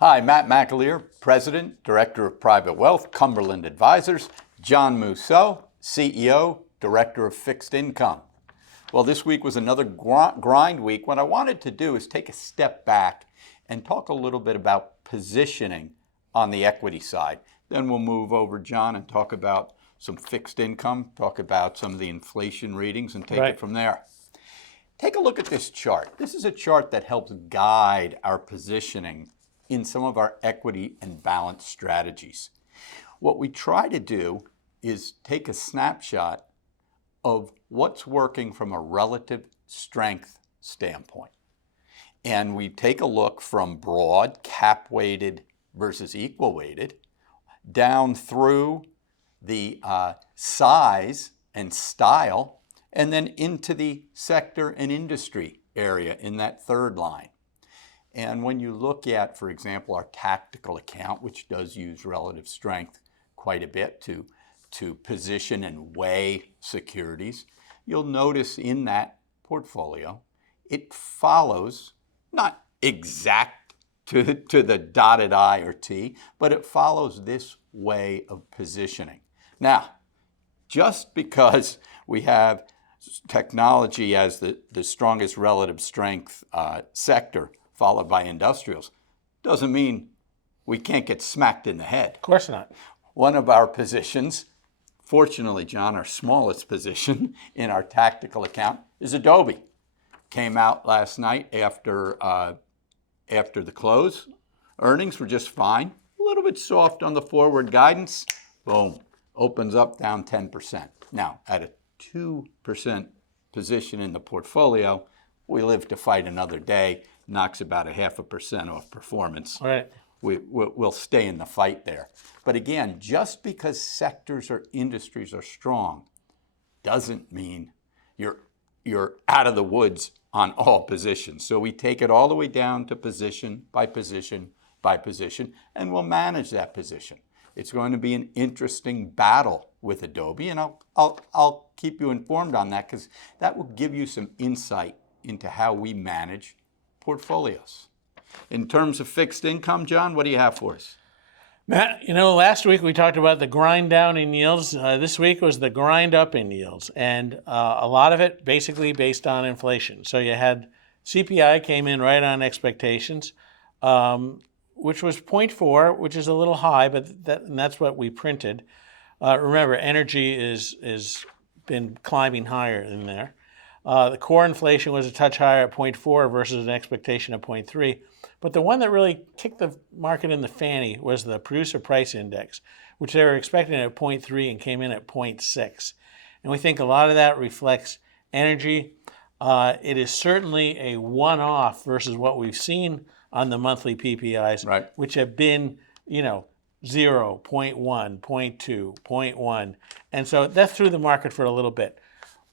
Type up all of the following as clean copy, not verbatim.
Hi, Matt McAleer, President, Director of Private Wealth, Cumberland Advisors. John Mousseau, CEO, Director of Fixed Income. Well, this week was another grind week. What I wanted to do is take a step back and talk a little bit about positioning on the equity side. Then we'll move over, John, and talk about some fixed income, talk about some of the inflation readings, and take it from there. Take a look at this chart. This is a chart that helps guide our positioning in some of our equity and balance strategies. What we try to do is take a snapshot of what's working from a relative strength standpoint. And we take a look from broad, cap-weighted versus equal-weighted, down through the size and style, and then into the sector and industry area in that third line. And when you look at, for example, our tactical account, which does use relative strength quite a bit to position and weigh securities, you'll notice in that portfolio, it follows, not exact to the dotted I or T, but it follows this way of positioning. Now, just because we have technology as the strongest relative strength sector, followed by industrials, doesn't mean we can't get smacked in the head. Of course not. One of our positions, fortunately, John, our smallest position in our tactical account is Adobe. Came out last night after the close. Earnings were just fine. A little bit soft on the forward guidance. Boom. Opens up down 10%. Now, at a 2% position in the portfolio, we live to fight another day. Knocks about 0.5% off performance. All right. We'll stay in the fight there. But again, just because sectors or industries are strong doesn't mean you're out of the woods on all positions. So we take it all the way down to position by position by position, and we'll manage that position. It's going to be an interesting battle with Adobe, and I'll keep you informed on that because that will give you some insight into how we manage portfolios. In terms of fixed income, John, what do you have for us? Matt, last week we talked about the grind down in yields. This week was the grind up in yields, and a lot of it basically based on inflation. So you had CPI came in right on expectations, which was 0.4, which is a little high, but that's what we printed. Remember, energy is been climbing higher in there. The core inflation was a touch higher at 0.4 versus an expectation of 0.3. But the one that really kicked the market in the fanny was the producer price index, which they were expecting at 0.3 and came in at 0.6. And we think a lot of that reflects energy. It is certainly a one-off versus what we've seen on the monthly PPIs, right, which have been, 0, 0.1, 0.2, 0.1. And so that threw the market for a little bit.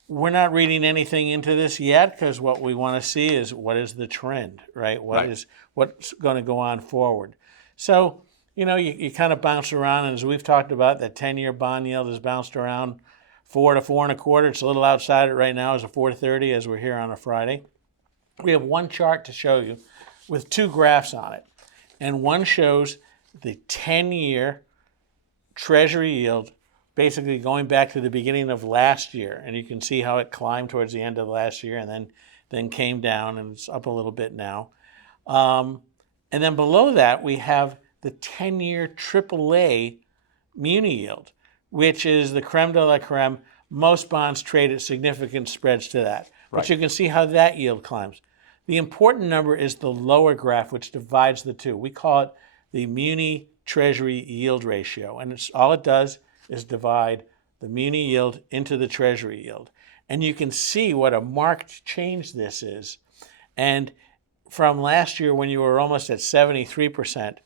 We're not reading anything into this yet because what we want to see is what is the trend, right? What's going to go on forward. So, you kind of bounce around, and as we've talked about, that 10-year bond yield has bounced around 4 to 4.25. It's a little outside it right now as a 4.30 as we're here on a Friday. We have one chart to show you with two graphs on it, and one shows the 10-year Treasury yield basically going back to the beginning of last year. And you can see how it climbed towards the end of last year and then came down, and it's up a little bit now. And then below that, we have the 10-year AAA Muni yield, which is the creme de la creme. Most bonds trade at significant spreads to that. Right. But you can see how that yield climbs. The important number is the lower graph, which divides the two. We call it the Muni Treasury Yield Ratio. And all it does is divide the Muni yield into the Treasury yield. And you can see what a marked change this is. And from last year when you were almost at 73%,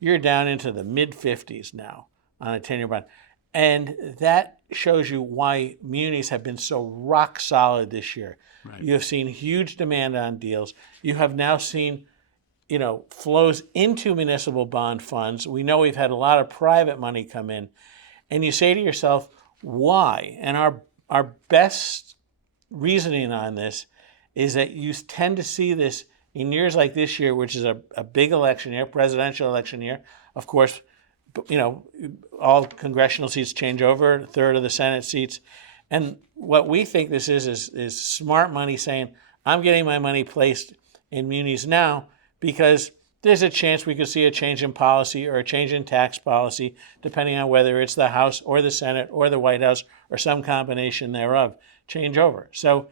you're down into the mid-50s now on a 10-year bond. And that shows you why munis have been so rock solid this year. Right. You have seen huge demand on deals. You have now seen flows into municipal bond funds. We know we've had a lot of private money come in. And you say to yourself, why? And our best reasoning on this is that you tend to see this in years like this year, which is a big election year, presidential election year, of course, all congressional seats change over, a third of the Senate seats. And what we think this is smart money saying, I'm getting my money placed in munis now because there's a chance we could see a change in policy or a change in tax policy, depending on whether it's the House or the Senate or the White House or some combination thereof, change over. So,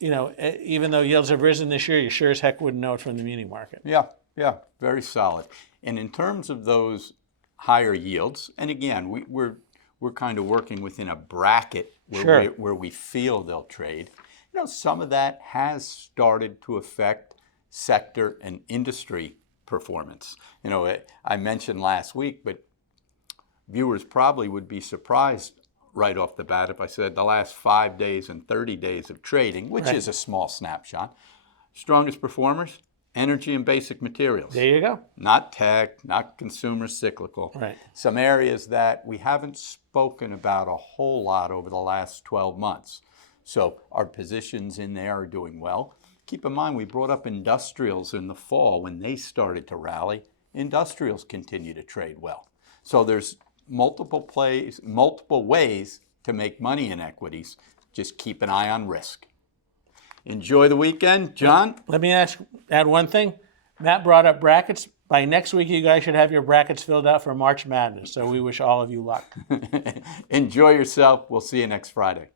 even though yields have risen this year, you sure as heck wouldn't know it from the muni market. Yeah, very solid. And in terms of those higher yields, and again, we're kind of working within a bracket where we feel they'll trade. Some of that has started to affect sector and industry performance. I mentioned last week, but viewers probably would be surprised right off the bat if I said the last 5 days and 30 days of trading, which is a small snapshot. Strongest performers, energy and basic materials. There you go. Not tech, not consumer cyclical. Right. Some areas that we haven't spoken about a whole lot over the last 12 months. So our positions in there are doing well. Keep in mind, we brought up industrials in the fall when they started to rally. Industrials continue to trade well. So there's multiple ways to make money in equities. Just keep an eye on risk. Enjoy the weekend. John? Let me add one thing. Matt brought up brackets. By next week, you guys should have your brackets filled out for March Madness. So we wish all of you luck. Enjoy yourself. We'll see you next Friday.